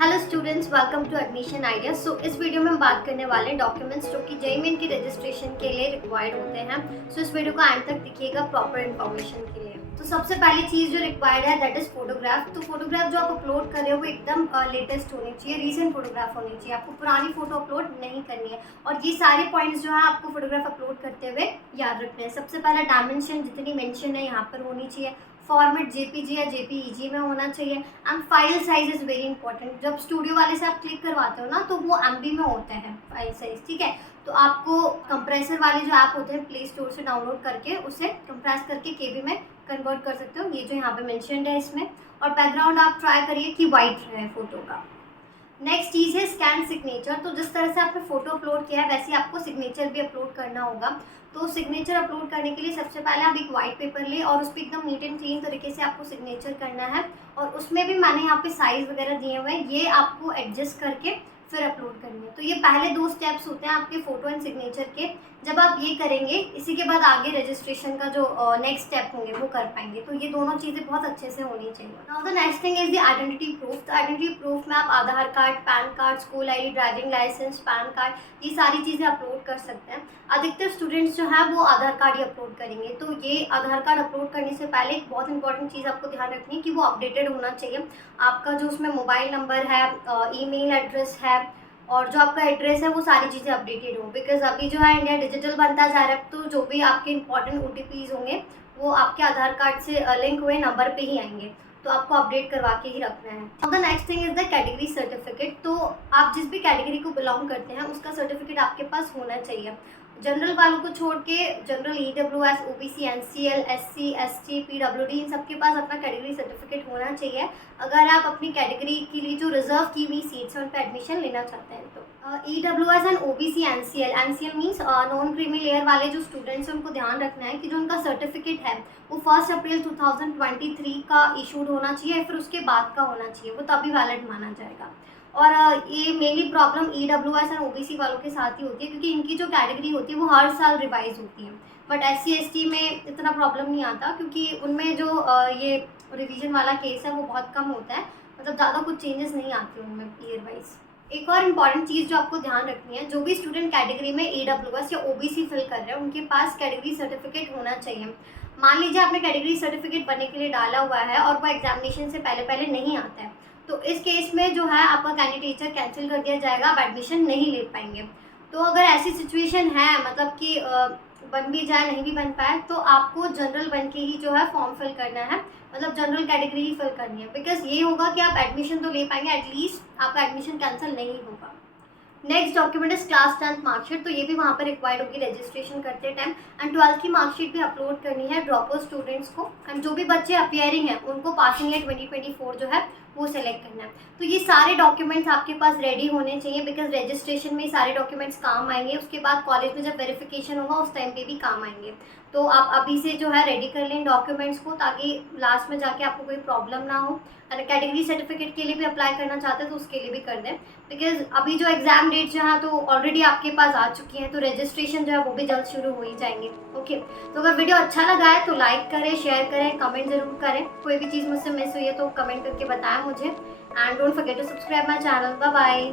Hello students, welcome to admission idea. So इस वीडियो में हम बात करने वाले हैं डॉक्यूमेंट्स जो कि जेईई मेन की रजिस्ट्रेशन के लिए रिक्वायर्ड होते हैं। सो इस वीडियो को एंड तक देखिएगा प्रॉपर इन्फॉर्मेशन के लिए। तो सबसे पहली चीज़ जो रिक्वायर्ड है दैट इज़ फोटोग्राफ। तो फोटोग्राफ जो आप अपलोड कर रहे हो वो एकदम लेटेस्ट होनी चाहिए, रीसेंट फोटोग्राफ होनी चाहिए। आपको पुरानी फोटो अपलोड नहीं करनी है। और ये सारे पॉइंट्स जो है आपको फोटोग्राफ अपलोड करते हुए याद रखने हैं। सबसे पहला डायमेंशन जितनी मेंशन है यहाँ पर होनी चाहिए। फॉर्मेट जेपीजी या जेपीईजी में होना चाहिए। And file size is very important. जब स्टूडियो वाले से आप क्लिक करवाते हो ना तो वो एमबी में होता है फाइल साइज, ठीक है। तो आपको कंप्रेसर वाले जो ऐप होते हैं प्ले स्टोर से डाउनलोड करके उसे कंप्रेस करके केबी में कन्वर्ट कर सकते हो, ये जो यहाँ पे मेंशन्ड है इसमें। और बैकग्राउंड आप ट्राई करिए कि वाइट रहे फोटो का। नेक्स्ट चीज़ है स्कैन सिग्नेचर। तो जिस तरह से आपने फोटो अपलोड किया है वैसे आपको सिग्नेचर भी अपलोड करना होगा। तो सिग्नेचर अपलोड करने के लिए सबसे पहले आप एक वाइट पेपर ले और उस पर एकदम नीट एंड क्लीन तरीके से आपको सिग्नेचर करना है। और उसमें भी मैंने यहाँ पे साइज़ वगैरह दिए हुए हैं, ये आपको एडजस्ट करके फिर अपलोड करनी है। तो ये पहले 2 स्टेप्स होते हैं आपके फ़ोटो एंड सिग्नेचर के। जब आप ये करेंगे इसी के बाद आगे रजिस्ट्रेशन का जो नेक्स्ट स्टेप होंगे वो कर पाएंगे। तो ये दोनों चीज़ें बहुत अच्छे से होनी चाहिए। Now the next thing is the identity proof. तो आइडेंटिटी प्रूफ में आप Aadhaar card, PAN card, school ID, driving licence, PAN card, ये सारी चीज़ें अपलोड कर सकते हैं। अधिकतर स्टूडेंट्स जो है वो आधार कार्ड ही अपलोड करेंगे। तो ये आधार कार्ड अपलोड करने से पहले एक बहुत इंपॉर्टेंट चीज़ आपको ध्यान रखनी है कि वो अपडेटेड होना चाहिए। आपका जो उसमें मोबाइल नंबर है, ईमेल एड्रेस है और जो आपका एड्रेस है वो सारी चीज़ें अपडेटेड हो। बिकॉज अभी जो है इंडिया डिजिटल बनता जा रहा है, तो जो भी आपके इंपॉर्टेंट ओटीपीज़ होंगे वो आपके आधार कार्ड से लिंक हुए नंबर पे ही आएंगे। तो आपको अपडेट करवा के ही रखना है। अब the next thing is the category certificate. तो आप जिस भी कैटेगरी को बिलोंग करते हैं उसका सर्टिफिकेट आपके पास होना चाहिए। जनरल वालों को छोड़ के general, EWS, OBC, NCL, SC, ST, PWD, इन सबके पास अपना कैटेगरी सर्टिफिकेट होना चाहिए अगर आप अपनी कैटेगरी के लिए जो रिजर्व की हुई सीट्स हैं उन पर एडमिशन लेना चाहते हैं। तो EWS and OBC, NCL, NCL means non creamy layer वाले जो स्टूडेंट्स हैं उनको ध्यान रखना है कि जो उनका सर्टिफिकेट है वो 1 अप्रैल 2023 का इशूड होना चाहिए, फिर उसके बाद का होना चाहिए, वो तभी वैलिड माना जाएगा। और ये मेनली प्रॉब्लम ईडब्ल्यूएस और ओबीसी वालों के साथ ही होती है क्योंकि इनकी जो कैटेगरी होती है वो हर साल रिवाइज होती है। बट एससी एसटी में इतना प्रॉब्लम नहीं आता क्योंकि उनमें जो ये रिवीजन वाला केस है वो बहुत कम होता है। मतलब ज़्यादा कुछ चेंजेस नहीं आते उनमें ईयर वाइज। एक और इम्पॉर्टेंट चीज़ जो आपको ध्यान रखनी है, जो भी स्टूडेंट कैटेगरी में ईडब्ल्यूएस या ओबीसी फिल कर रहे हैं उनके पास कैटेगरी सर्टिफिकेट होना चाहिए। मान लीजिए आपने कैटेगरी सर्टिफिकेट बनने के लिए डाला हुआ है और वो एग्जामिनेशन से पहले पहले नहीं आता है, तो इस केस में जो है आपका कैंडिडेचर कैंसिल कर दिया जाएगा, आप एडमिशन नहीं ले पाएंगे। तो अगर ऐसी सिचुएशन है मतलब कि बन भी जाए नहीं भी बन पाए तो आपको जनरल बन के ही जो है फॉर्म फिल करना है। मतलब जनरल कैटेगरी ही फिल करनी है। बिकॉज ये होगा कि आप एडमिशन तो ले पाएंगे, एटलीस्ट आपका एडमिशन कैंसिल नहीं होगा। Next document is class 10th marksheet. तो ये भी वहाँ पर रिक्वायर्ड होगी रजिस्ट्रेशन करते टाइम। एंड 12th की मार्कशीट भी अपलोड करनी है ड्रॉपर स्टूडेंट्स को। एंड जो भी बच्चे अपियरिंग हैं उनको पासिंग ईयर 2024 जो है वो सेलेक्ट करना है। तो ये सारे डॉक्यूमेंट्स आपके पास रेडी होने चाहिए बिकॉज रजिस्ट्रेशन में सारे डॉक्यूमेंट्स काम आएंगे। उसके बाद कॉलेज में जब वेरिफिकेशन होगा उस टाइम पे भी काम आएंगे। तो आप अभी से जो है रेडी कर लें डॉक्यूमेंट्स को ताकि लास्ट में जाके आपको कोई प्रॉब्लम ना हो। अगर कैटेगरी सर्टिफिकेट के लिए भी अप्लाई करना चाहते हैं तो उसके लिए भी कर दें। बिकॉज अभी जो एग्जाम डेट जो है तो ऑलरेडी आपके पास आ चुकी हैं, तो रजिस्ट्रेशन जो है वो भी जल्द शुरू हो ही जाएंगे। ओके, तो अगर वीडियो अच्छा लगा है तो लाइक करें, शेयर करें, कमेंट जरूर करें। कोई भी चीज़ मुझसे मिस हुई है तो कमेंट करके बताएं मुझे। And don't forget to subscribe my channel. Bye bye.